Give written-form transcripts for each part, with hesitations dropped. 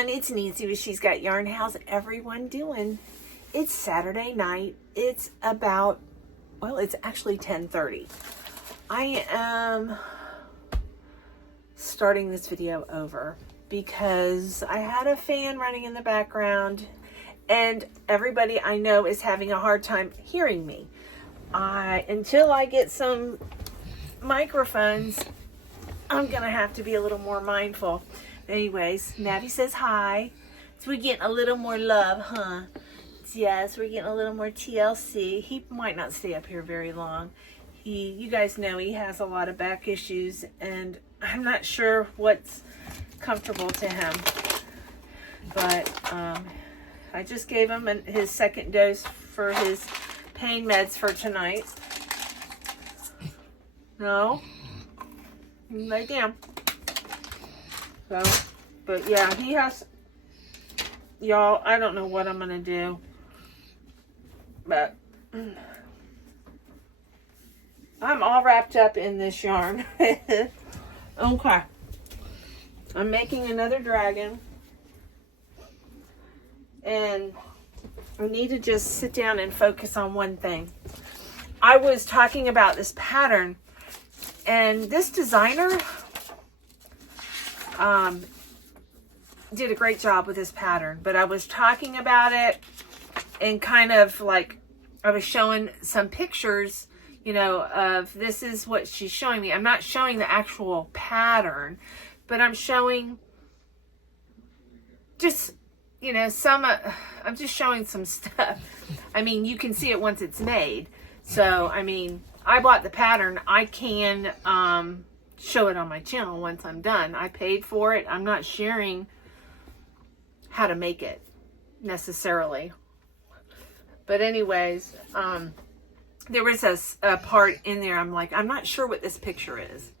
everyone, it's Nancy with She's Got Yarn. How's everyone doing? It's Saturday night. It's about, well, it's actually 10:30. I am starting this video over because I had a fan running in the background and everybody I know is having a hard time hearing me. Until I get some microphones, I'm gonna have to be a little more mindful. Anyways, Navi says hi. So we're getting a little more love, huh? Yes, we're getting a little more TLC. He might not stay up here very long. You guys know he has a lot of back issues, and I'm not sure what's comfortable to him. But I just gave him his second dose for his pain meds for tonight. No? Lay down. So, but yeah, he has, y'all, I don't know what I'm going to do, but I'm all wrapped up in this yarn. Okay. I'm making another dragon, and I need to just sit down and focus on one thing. I was talking about this pattern, and this designer did a great job with this pattern, but I was talking about it and kind of like I was showing some pictures, you know, of this is what she's showing me. I'm not showing the actual pattern, but I'm showing just, you know, I'm just showing some stuff. I mean, you can see it once it's made. So, I mean, I bought the pattern. I can show it on my channel once I'm done. I paid for it. I'm not sharing how to make it necessarily. But anyways, there was a part in there. I'm like, I'm not sure what this picture is.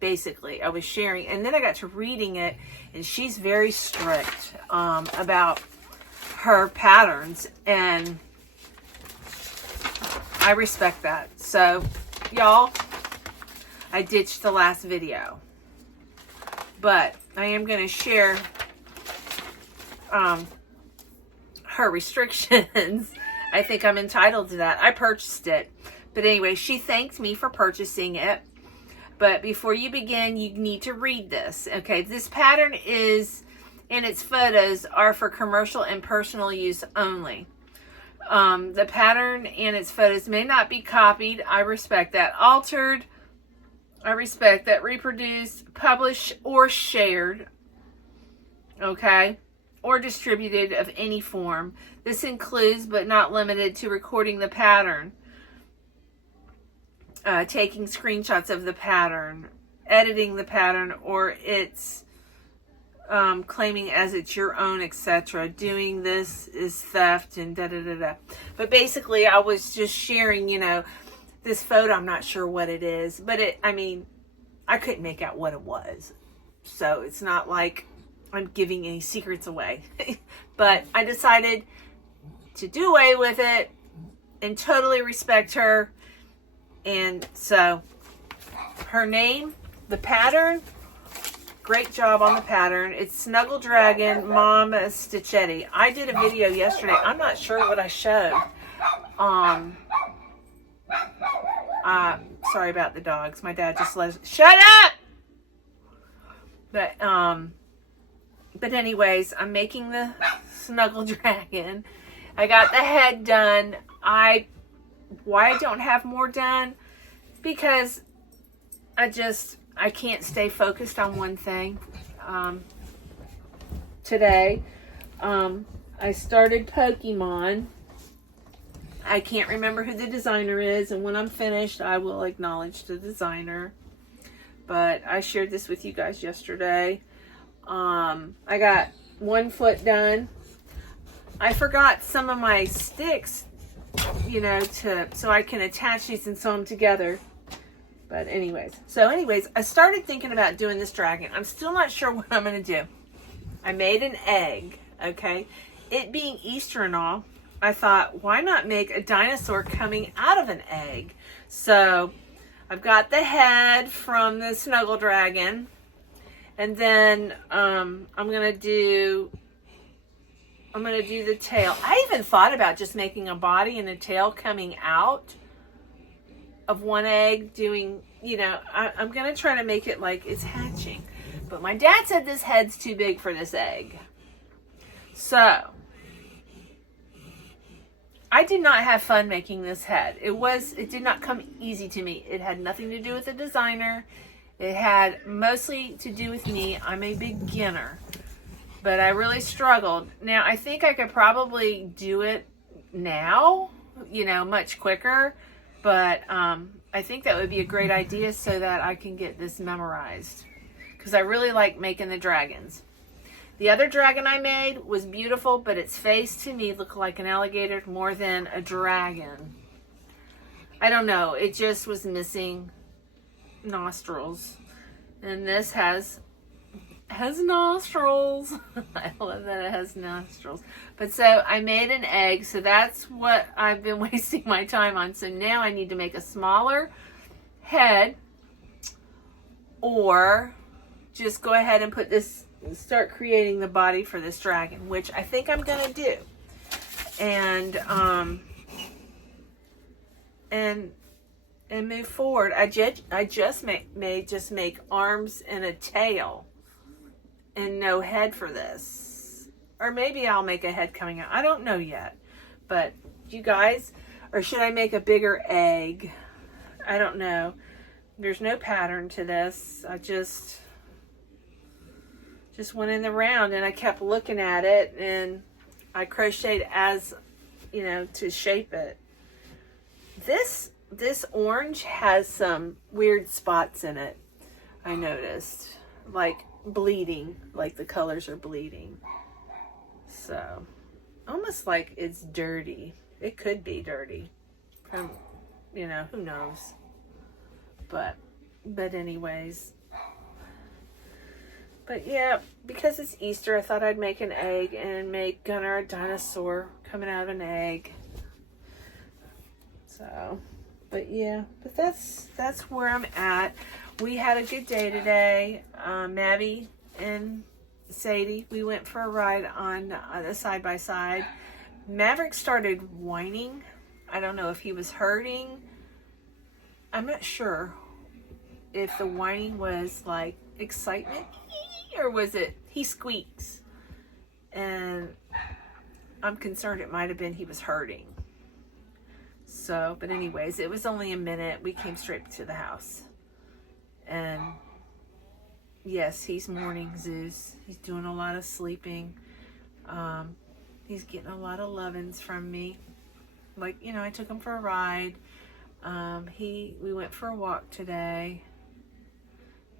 Basically, I was sharing, and then I got to reading it, and she's very strict about her patterns, and I respect that. So, y'all, I ditched the last video, but I am going to share her restrictions. I think I'm entitled to that. I purchased it. But anyway, she thanked me for purchasing it. But before you begin, you need to read this. Okay, this pattern is, and its photos are for commercial and personal use only. The pattern and its photos may not be copied. I respect that. Altered. I respect that. Reproduced, published, or shared. Okay? Or distributed of any form. This includes, but not limited to, recording the pattern, taking screenshots of the pattern, editing the pattern, or it's claiming as it's your own, etc. Doing this is theft and da-da-da-da. But basically, I was just sharing, you know, this photo. I'm not sure what it is, but I mean, I couldn't make out what it was. So it's not like I'm giving any secrets away. But I decided to do away with it and totally respect her. And so her name, the pattern, great job on the pattern. It's Snuggle Dragon Mom Stitchetti. I did a video yesterday. I'm not sure what I showed. Sorry about the dogs. My dad just shut up! But anyways, I'm making the Snuggle Dragon. I got the head done. Why I don't have more done? Because I can't stay focused on one thing. Today, I started Pokemon. I can't remember who the designer is, and when I'm finished, I will acknowledge the designer. But I shared this with you guys yesterday. I got one foot done. I forgot some of my sticks, you know, so I can attach these and sew them together. But anyways, I started thinking about doing this dragon. I'm still not sure what I'm going to do. I made an egg, okay? It being Easter and all, I thought, why not make a dinosaur coming out of an egg? So I've got the head from the Snuggle Dragon. And then I'm going to do I'm going to do the tail. I even thought about just making a body and a tail coming out of one egg, doing, you know, I'm going to try to make it like it's hatching. But my dad said this head's too big for this egg. So, I did not have fun making this head. It did not come easy to me. It had nothing to do with the designer. It had mostly to do with me. I'm a beginner. But I really struggled. Now, I think I could probably do it now, you know, much quicker. But I think that would be a great idea so that I can get this memorized. Because I really like making the dragons. The other dragon I made was beautiful, but its face to me looked like an alligator more than a dragon. I don't know. It just was missing nostrils. And this has nostrils. I love that it has nostrils. But so I made an egg, so that's what I've been wasting my time on. So now I need to make a smaller head, or just go ahead and put this, start creating the body for this dragon, which I think I'm gonna do. And move forward. I just make arms and a tail and no head for this. Or maybe I'll make a head coming out. I don't know yet. But you guys, or should I make a bigger egg? I don't know. There's no pattern to this. I just went in the round and I kept looking at it, and I crocheted as, you know, to shape it. This orange has some weird spots in it, I noticed, like bleeding, like the colors are bleeding. So almost like it's dirty. It could be dirty, you know, who knows. But anyways, but yeah, because it's Easter, I thought I'd make an egg and make Gunnar a dinosaur coming out of an egg. So, but yeah, but that's where I'm at. We had a good day today. Mabby and Sadie, we went for a ride on the side-by-side. Maverick started whining. I don't know if he was hurting. I'm not sure if the whining was like excitement, or was it he squeaks, and I'm concerned it might have been he was hurting. So, but anyways, it was only a minute. We came straight to the house, and yes, he's mourning Zeus. He's doing a lot of sleeping. He's getting a lot of lovin's from me. Like, you know, I took him for a ride. We went for a walk today,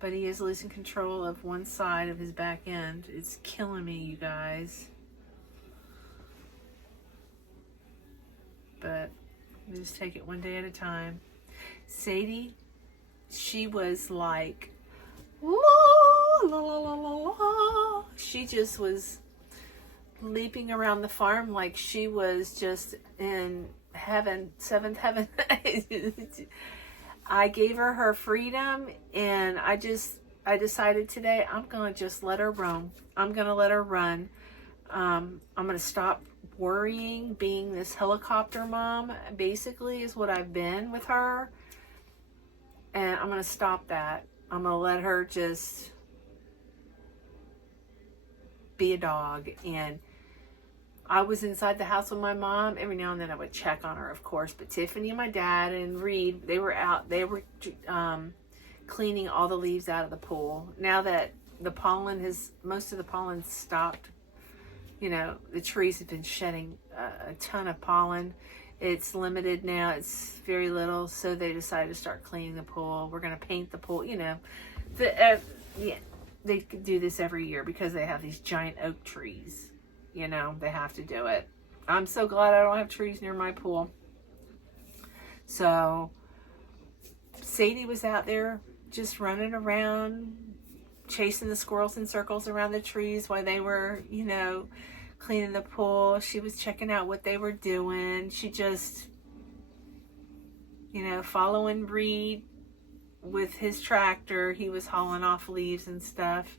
but he is losing control of one side of his back end. It's killing me, you guys. But we just take it one day at a time. Sadie, she was like, la, la, la, la, la, la. She just was leaping around the farm like she was just in heaven, seventh heaven. I gave her freedom, and I decided today I'm going to just let her roam. I'm going to let her run. I'm going to stop worrying, being this helicopter mom, basically, is what I've been with her. And I'm going to stop that. I'm going to let her just be a dog. And I was inside the house with my mom. Every now and then I would check on her, of course. But Tiffany and my dad and Reed, they were out. They were cleaning all the leaves out of the pool. Now that the pollen most of the pollen stopped, you know, the trees have been shedding a ton of pollen. It's limited now. It's very little. So they decided to start cleaning the pool. We're going to paint the pool. You know, yeah, they do this every year because they have these giant oak trees. You know, they have to do it. I'm so glad I don't have trees near my pool. So Sadie was out there just running around, chasing the squirrels in circles around the trees while they were, you know, cleaning the pool. She was checking out what they were doing. She just, you know, following Reed with his tractor. He was hauling off leaves and stuff.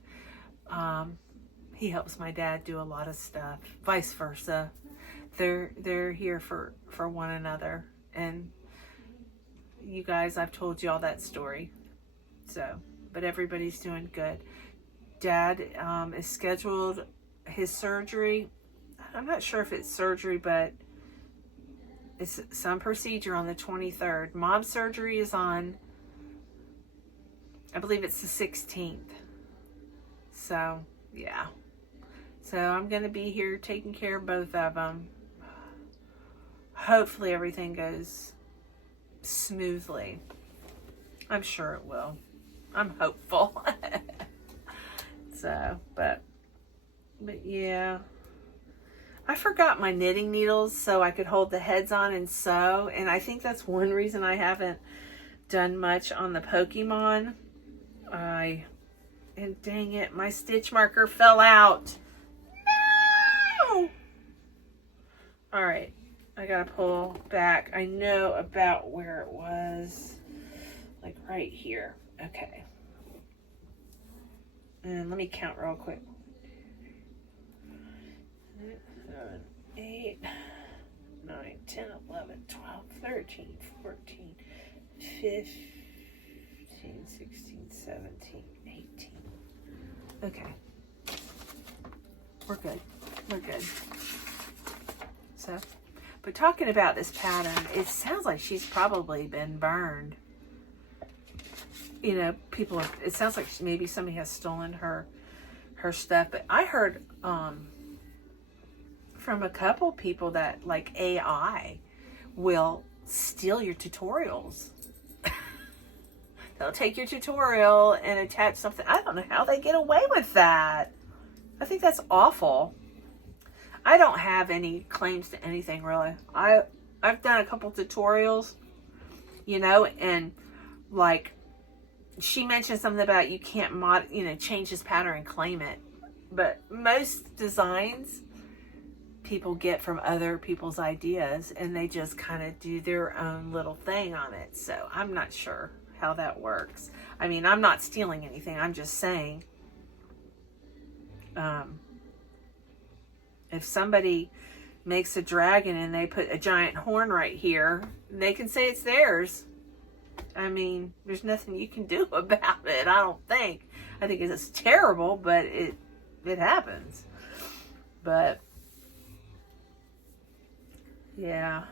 he helps my dad do a lot of stuff, vice versa. They're here for one another. And you guys, I've told you all that story. So, but everybody's doing good. Dad is scheduled his surgery. I'm not sure if it's surgery, but it's some procedure on the 23rd. Mom's surgery is on, I believe it's the 16th. So, yeah. So I'm going to be here taking care of both of them. Hopefully everything goes smoothly. I'm sure it will. I'm hopeful. So, but yeah. I forgot my knitting needles so I could hold the heads on and sew. And I think that's one reason I haven't done much on the Pokemon. And dang it, my stitch marker fell out. No! Alright, I gotta pull back. I know about where it was. Like right here. Okay. And let me count real quick. 7, 8, 9, 10, 11, 12, 13, 14, 15, 16, 17, 18. Okay. We're good. We're good. So, but talking about this pattern, it sounds like she's probably been burned. You know, people have, it sounds like maybe somebody has stolen her stuff. But I heard from a couple people that like AI will steal your tutorials. They'll take your tutorial and attach something. I don't know how they get away with that. I think that's awful. I don't have any claims to anything really. I've done a couple tutorials, you know, and like she mentioned something about you can't change this pattern and claim it. But most designs people get from other people's ideas and they just kind of do their own little thing on it. So I'm not sure how that works. I mean, I'm not stealing anything. I'm just saying, if somebody makes a dragon and they put a giant horn right here, they can say it's theirs. I mean, there's nothing you can do about it, I don't think. I think it's terrible, but it happens. But yeah.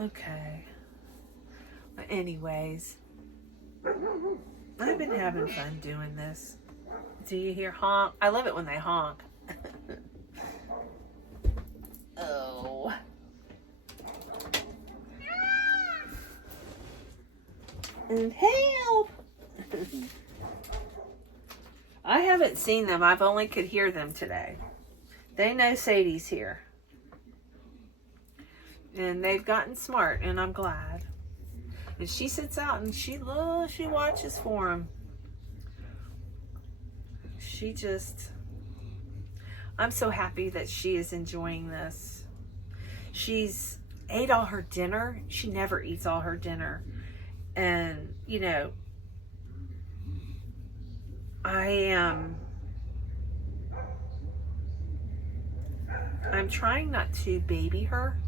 Okay. But anyways, I've been having fun doing this. Do you hear honk? I love it when they honk. Oh. And help! I haven't seen them. I've only could hear them today. They know Sadie's here. And they've gotten smart, and I'm glad. And she sits out and she watches for them. I'm so happy that she is enjoying this. She's ate all her dinner. She never eats all her dinner. And, you know, I'm trying not to baby her.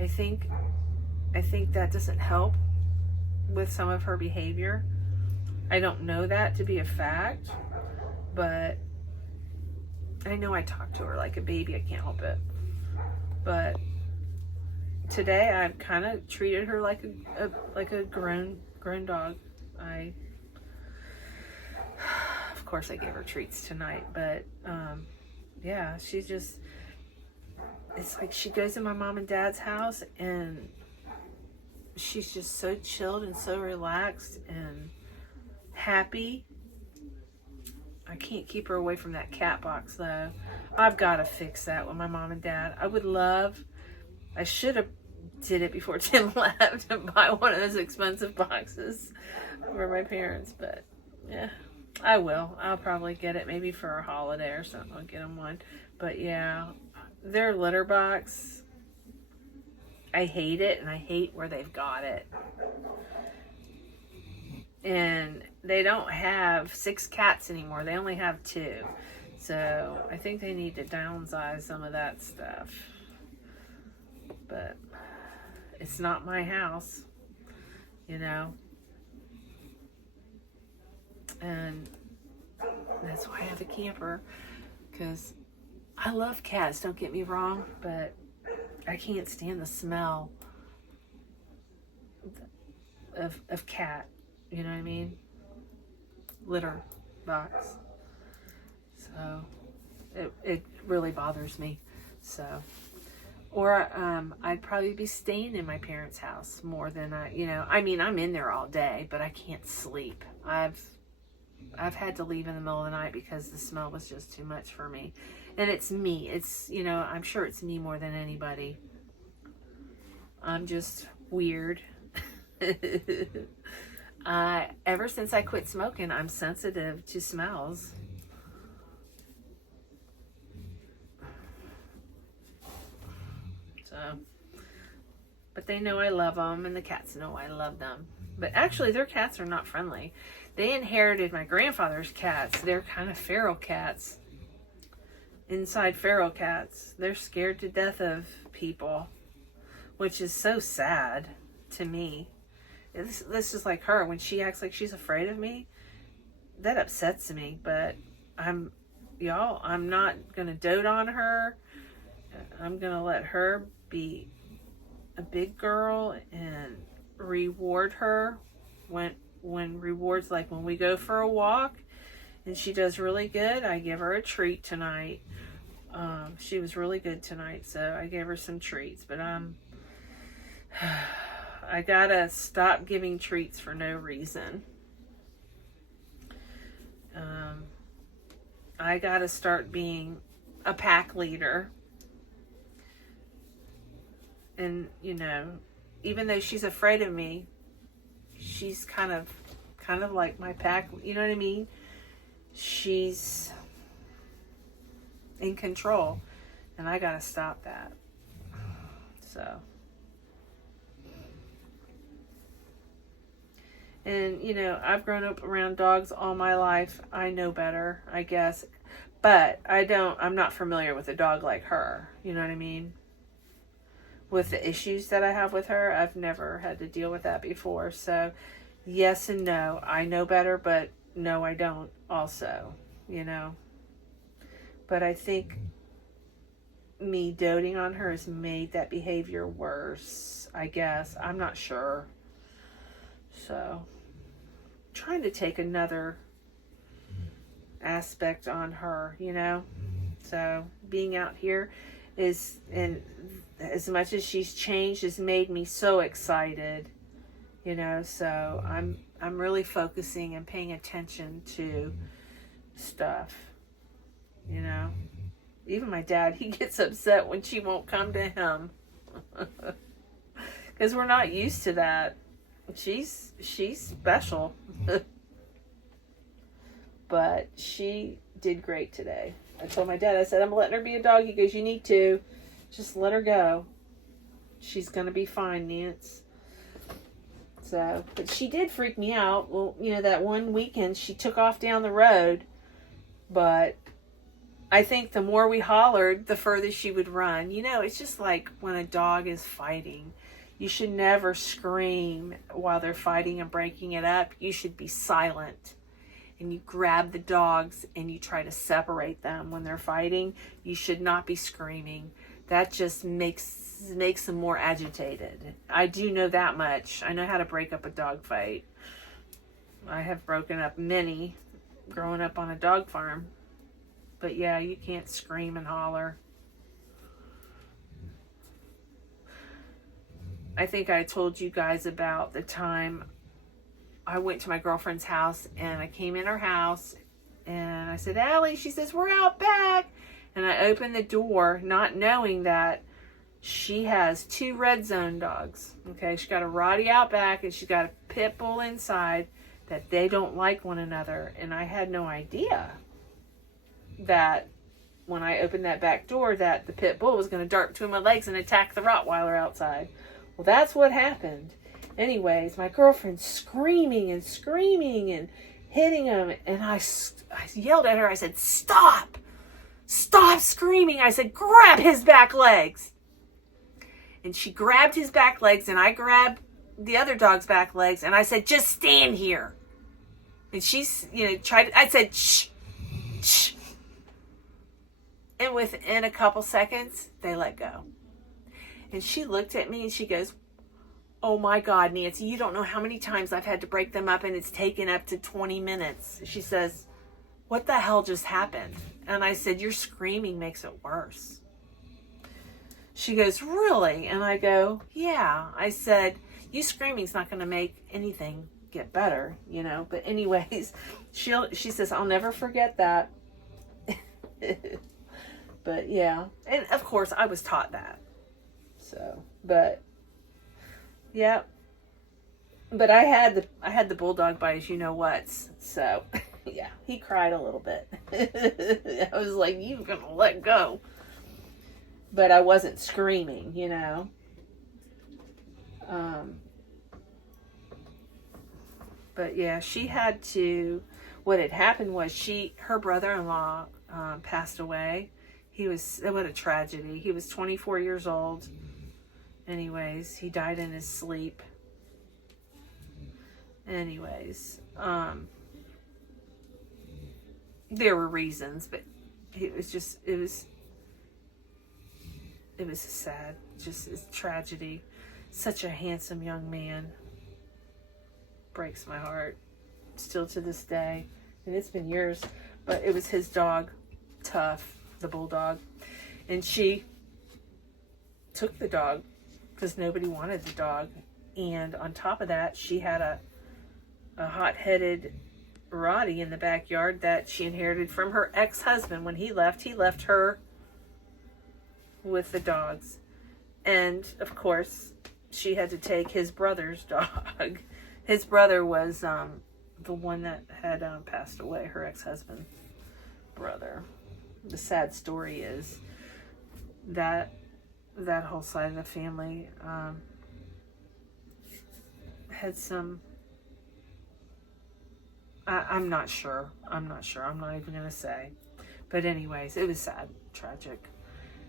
I think that doesn't help with some of her behavior. I don't know that to be a fact, but I know I talk to her like a baby. I can't help it. But today I've kind of treated her like a grown dog. Of course I gave her treats tonight, but yeah, she's just, it's like she goes to my mom and dad's house and she's just so chilled and so relaxed and happy. I can't keep her away from that cat box though. I've got to fix that with my mom and dad. I should have did it before Tim left and buy one of those expensive boxes for my parents, but yeah, I will. I'll probably get it maybe for a holiday or something. I'll get them one. But yeah, their litter box, I hate it, and I hate where they've got it. And they don't have 6 cats anymore. They only have 2. So I think they need to downsize some of that stuff. But it's not my house, you know. And that's why I have a camper. Because I love cats, don't get me wrong. But I can't stand the smell of cat. You know what I mean? Litter box. So it really bothers me. So, or I'd probably be staying in my parents' house more than I mean, I'm in there all day, but I can't sleep. I've had to leave in the middle of the night because the smell was just too much for me. And it's me. It's, I'm sure it's me more than anybody. I'm just weird. Ever since I quit smoking, I'm sensitive to smells. So, but they know I love them, and the cats know I love them. But actually, their cats are not friendly. They inherited my grandfather's cats. They're kind of feral cats. Inside feral cats. They're scared to death of people, which is so sad to me. This is like her. When she acts like she's afraid of me, that upsets me. But I'm not going to dote on her. I'm going to let her be a big girl and reward her when rewards, like when we go for a walk and she does really good, I give her a treat tonight. She was really good tonight, so I gave her some treats. But I gotta stop giving treats for no reason. I gotta start being a pack leader. And, even though she's afraid of me, she's kind of like my pack, you know what I mean? She's in control, and I gotta stop that. So, and I've grown up around dogs all my life. I know better, I guess, but I'm not familiar with a dog like her, you know what I mean? With the issues that I have with her, I've never had to deal with that before. So, yes and no. I know better, but no, I don't also, But I think me doting on her has made that behavior worse, I guess. I'm not sure. So, trying to take another aspect on her, So, being out here and as much as she's changed, has made me so excited, so I'm really focusing and paying attention to stuff, even my dad, he gets upset when she won't come to him because we're not used to that. She's special. But she did great today. I told my dad, I said, I'm letting her be a dog. He goes, you need to. Just let her go. She's going to be fine, Nance. So, but she did freak me out. Well, that one weekend she took off down the road. But I think the more we hollered, the further she would run. It's just like when a dog is fighting. You should never scream while they're fighting and breaking it up. You should be silent. And you grab the dogs and you try to separate them when they're fighting. You should not be screaming. That just makes them more agitated. I do know that much. I know how to break up a dog fight. I have broken up many growing up on a dog farm. But yeah, you can't scream and holler. I think I told you guys about the time I went to my girlfriend's house, and I came in her house and I said, Allie, she says, we're out back. And I opened the door not knowing that she has 2 red zone dogs. Okay, she's got a Rottie out back and she's got a pit bull inside, that they don't like one another. And I had no idea that when I opened that back door that the pit bull was going to dart between my legs and attack the Rottweiler outside. Well, that's what happened. Anyways, my girlfriend's screaming and hitting him. And I yelled at her. I said, stop. Stop screaming. I said, grab his back legs. And she grabbed his back legs, and I grabbed the other dog's back legs, and I said, just stand here. And she's, I said, shh, shh. And within a couple seconds, they let go. And she looked at me and she goes, oh my God, Nancy, you don't know how many times I've had to break them up, and it's taken up to 20 minutes. She says, what the hell just happened? And I said, your screaming makes it worse. She goes, really? And I go, yeah. I said, you screaming's not going to make anything get better, But anyways, she says, I'll never forget that. But yeah. And of course, I was taught that. So, but yeah. But I had the bulldog by his you-know-whats. So, yeah, he cried a little bit. I was like, you're going to let go. But I wasn't screaming, But yeah, she had to, what had happened was her brother-in-law passed away. What a tragedy. He was 24 years old. Anyways, he died in his sleep. Anyways, there were reasons, but it was sad, just a tragedy. Such a handsome young man. Breaks my heart, still to this day. And it's been years, but it was his dog, Tough, the bulldog. And she took the dog because nobody wanted the dog. And on top of that, she had a hot-headed Roddy in the backyard that she inherited from her ex-husband. When he left her with the dogs. And of course, she had to take his brother's dog. His brother was the one that had passed away, her ex-husband brother. The sad story is that whole side of the family had some, I'm not sure. I'm not even going to say. But anyways, it was sad, tragic.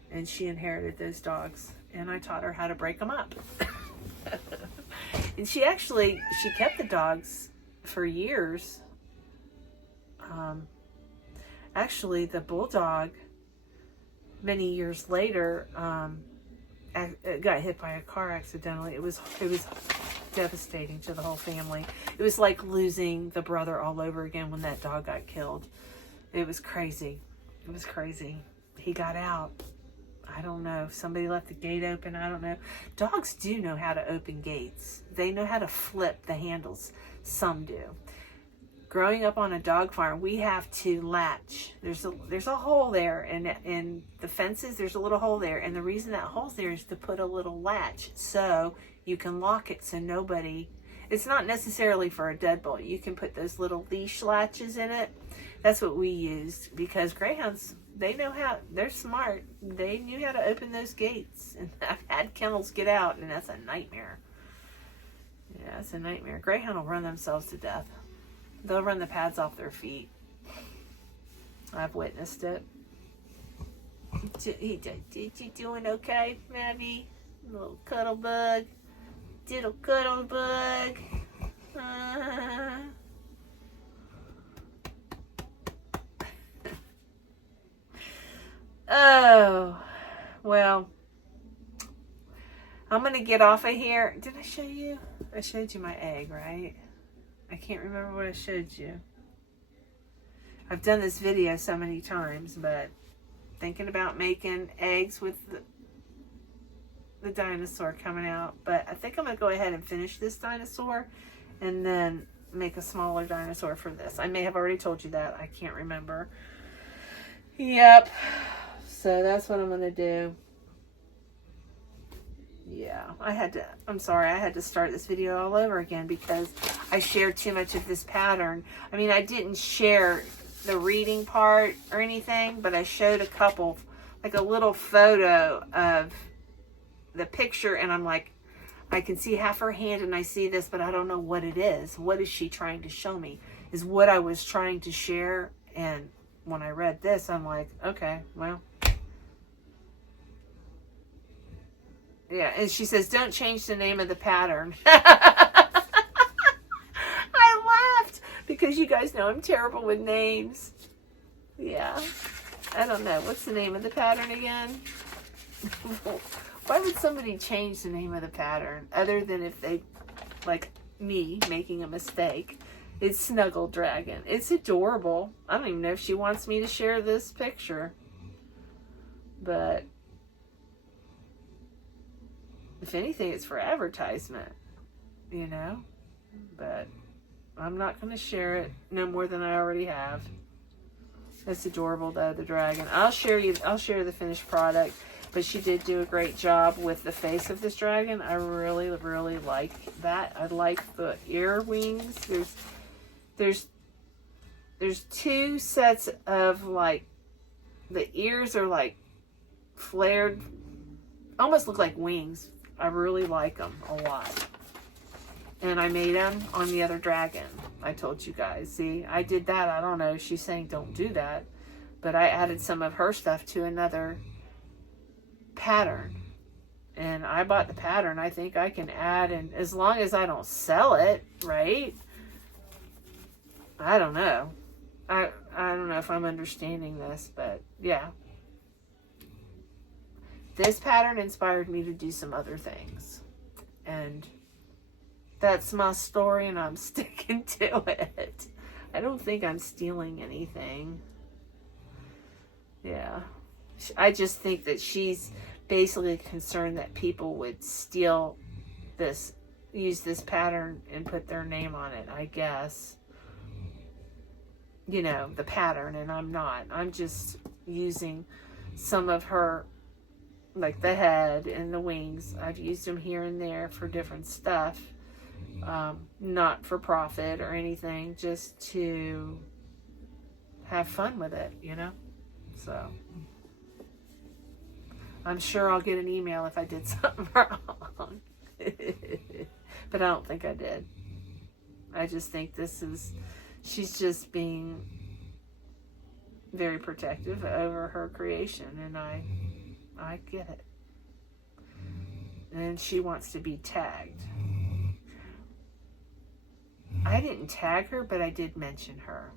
And she inherited those dogs. And I taught her how to break them up. And she kept the dogs for years. Actually, the bulldog, many years later, got hit by a car accidentally. It was devastating to the whole family. It was like losing the brother all over again when that dog got killed. It was crazy. He got out. I don't know. If somebody left the gate open, I don't know. Dogs do know how to open gates. They know how to flip the handles. Some do. Growing up on a dog farm, we have to latch. There's a hole there, and in the fences, there's a little hole there. And the reason that hole's there is to put a little latch so you can lock it so nobody... It's not necessarily for a deadbolt. You can put those little leash latches in it. That's what we used because greyhounds... they're smart. They knew how to open those gates. And I've had kennels get out, and that's a nightmare. Yeah, it's a nightmare. Greyhound will run themselves to death. They'll run the pads off their feet. I've witnessed it. You doing okay, Maddie? Little cuddle bug. Diddle cuddle bug. Oh, well, I'm going to get off of here. Did I show you? I showed you my egg, right? I can't remember what I showed you. I've done this video so many times, but thinking about making eggs with the dinosaur coming out. But I think I'm going to go ahead and finish this dinosaur and then make a smaller dinosaur for this. I may have already told you that. I can't remember. Yep. So that's what I'm going to do. Yeah, I'm sorry, I had to start this video all over again because I shared too much of this pattern. I mean, I didn't share the reading part or anything, but I showed a couple, like a little photo of the picture, and I'm like, I can see half her hand and I see this, but I don't know what it is. What is she trying to show me? Is what I was trying to share. And when I read this, I'm like, okay, well. Yeah, and she says, don't change the name of the pattern. I laughed because you guys know I'm terrible with names. Yeah, I don't know. What's the name of the pattern again? Why would somebody change the name of the pattern other than if they, like me, making a mistake? It's Snuggle Dragon. It's adorable. I don't even know if she wants me to share this picture. But if anything, it's for advertisement, you know? But I'm not going to share it no more than I already have. It's adorable though, the dragon. I'll share the finished product. But she did do a great job with the face of this dragon. I really, really like that. I like the ear wings. There's two sets of, like, the ears are like flared, almost look like wings. I really like them a lot. And I made them on the other dragon. I told you guys. See, I did that. I don't know. She's saying don't do that. But I added some of her stuff to another pattern, and I bought the pattern. I think I can add, and as long as I don't sell it, right? I don't know. I don't know if I'm understanding this, but yeah. This pattern inspired me to do some other things, and that's my story, and I'm sticking to it. I don't think I'm stealing anything. Yeah. I just think that she's basically concerned that people would steal this, use this pattern and put their name on it, I guess. You know, the pattern, and I'm not. I'm just using some of her, like the head and the wings. I've used them here and there for different stuff. Not for profit or anything, just to have fun with it, you know? So I'm sure I'll get an email if I did something wrong. But I don't think I did. I just think she's just being very protective over her creation, and I get it. And she wants to be tagged. I didn't tag her, but I did mention her.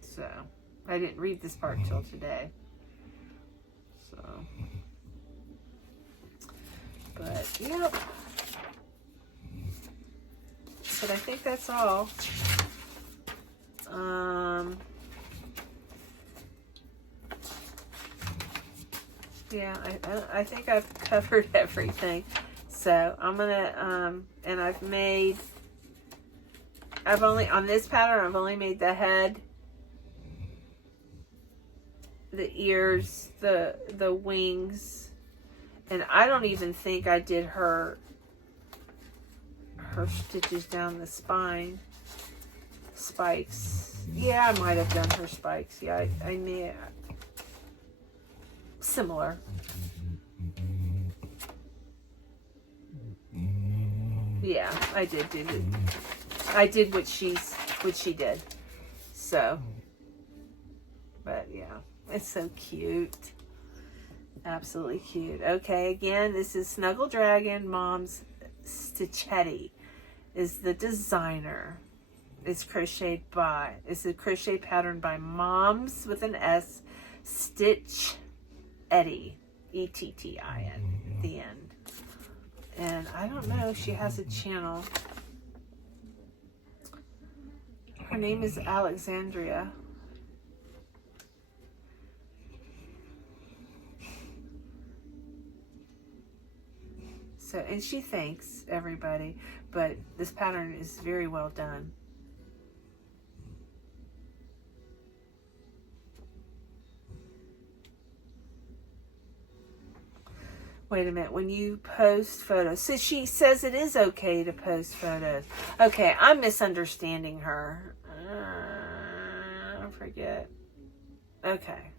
So I didn't read this part till today. So, but yep. But I think that's all. Yeah, I think I've covered everything. So I'm gonna and on this pattern I've only made the head, the ears, the wings, and I don't even think I did her stitches down the spine, spikes. Yeah, I might have done her spikes. Yeah, I may. Similar. Yeah, I did do it. I did what she did. So, but yeah, it's so cute. Absolutely cute. Okay, again, this is Snuggle Dragon. Mom's Stitchetti is the designer. It's a crochet pattern by Moms with an S, Stitch Eddie, E-T-T-I-N at the end. And I don't know if she has a channel. Her name is Alexandria. So, and she thanks everybody, but this pattern is very well done. Wait a minute, when you post photos, so she says it is okay to post photos. Okay, I'm misunderstanding her. I forget. Okay.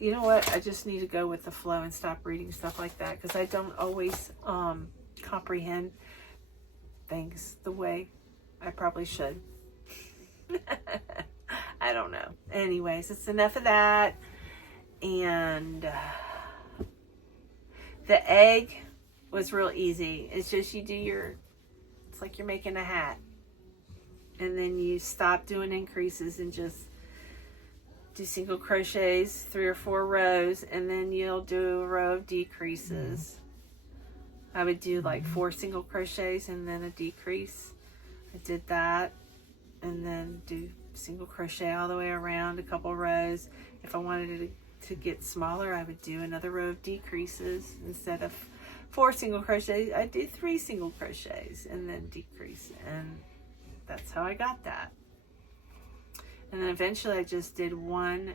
you know what? I just need to go with the flow and stop reading stuff like that, because I don't always comprehend things the way I probably should. I don't know. Anyways, it's enough of that. And the egg was real easy. It's just you do your, it's like you're making a hat. And then you stop doing increases and just do single crochets, 3 or 4 rows, and then you'll do a row of decreases. I would do like 4 single crochets and then a decrease. I did that, and then do single crochet all the way around a couple rows. If I wanted it to get smaller, I would do another row of decreases. Instead of 4 single crochets, I do 3 single crochets and then decrease, and that's how I got that. And then eventually I just did 1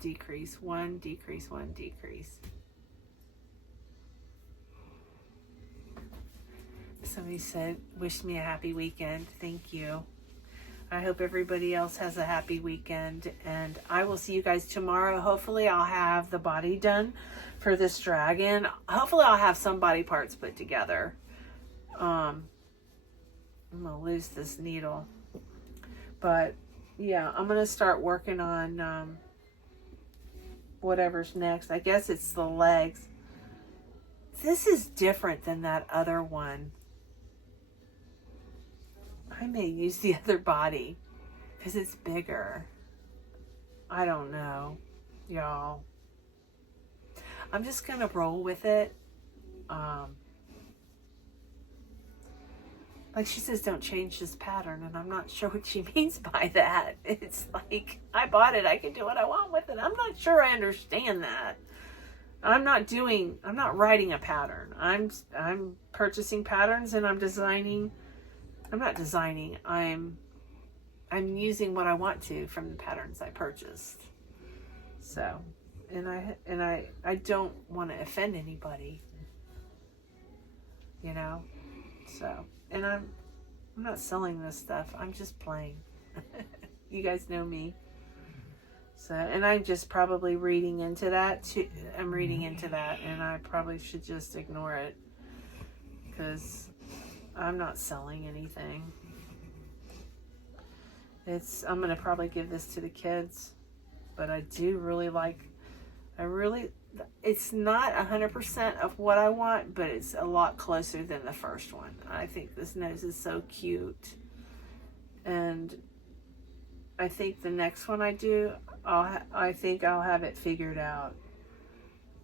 decrease, 1 decrease, 1 decrease. Somebody said, wish me a happy weekend. Thank you. I hope everybody else has a happy weekend, and I will see you guys tomorrow. Hopefully I'll have the body done for this dragon. Hopefully I'll have some body parts put together. I'm gonna lose this needle, but yeah, I'm gonna start working on whatever's next. I guess it's the legs. This is different than that other one. I may use the other body because it's bigger. I don't know, y'all. I'm just gonna roll with it. Like she says, don't change this pattern, and I'm not sure what she means by that. It's like, I bought it, I can do what I want with it. I'm not sure I understand that. I'm not writing a pattern. I'm purchasing patterns, and I'm designing. I'm not designing. I'm using what I want to from the patterns I purchased. So, and I don't want to offend anybody. You know? So, and I'm not selling this stuff. I'm just playing. You guys know me. So, and I'm just probably reading into that too. I'm reading into that, and I probably should just ignore it, because I'm not selling anything. I'm going to probably give this to the kids, but I do really like, it's not 100% of what I want, but it's a lot closer than the first one. I think this nose is so cute, and I think the next one I do, I think I'll have it figured out,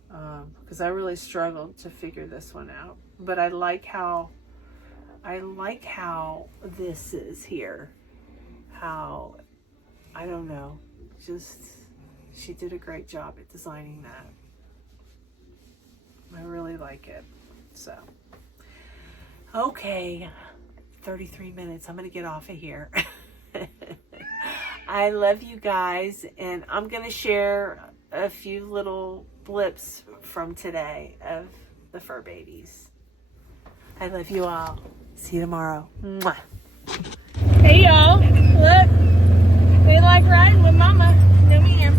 because I really struggled to figure this one out. But I like how this is here. How, I don't know, just, she did a great job at designing that. I really like it. So, okay, 33 minutes. I'm going to get off of here. I love you guys, and I'm going to share a few little blips from today of the fur babies. I love you all. See you tomorrow. Mwah. Hey y'all, look, they like riding with mama. No ma'am.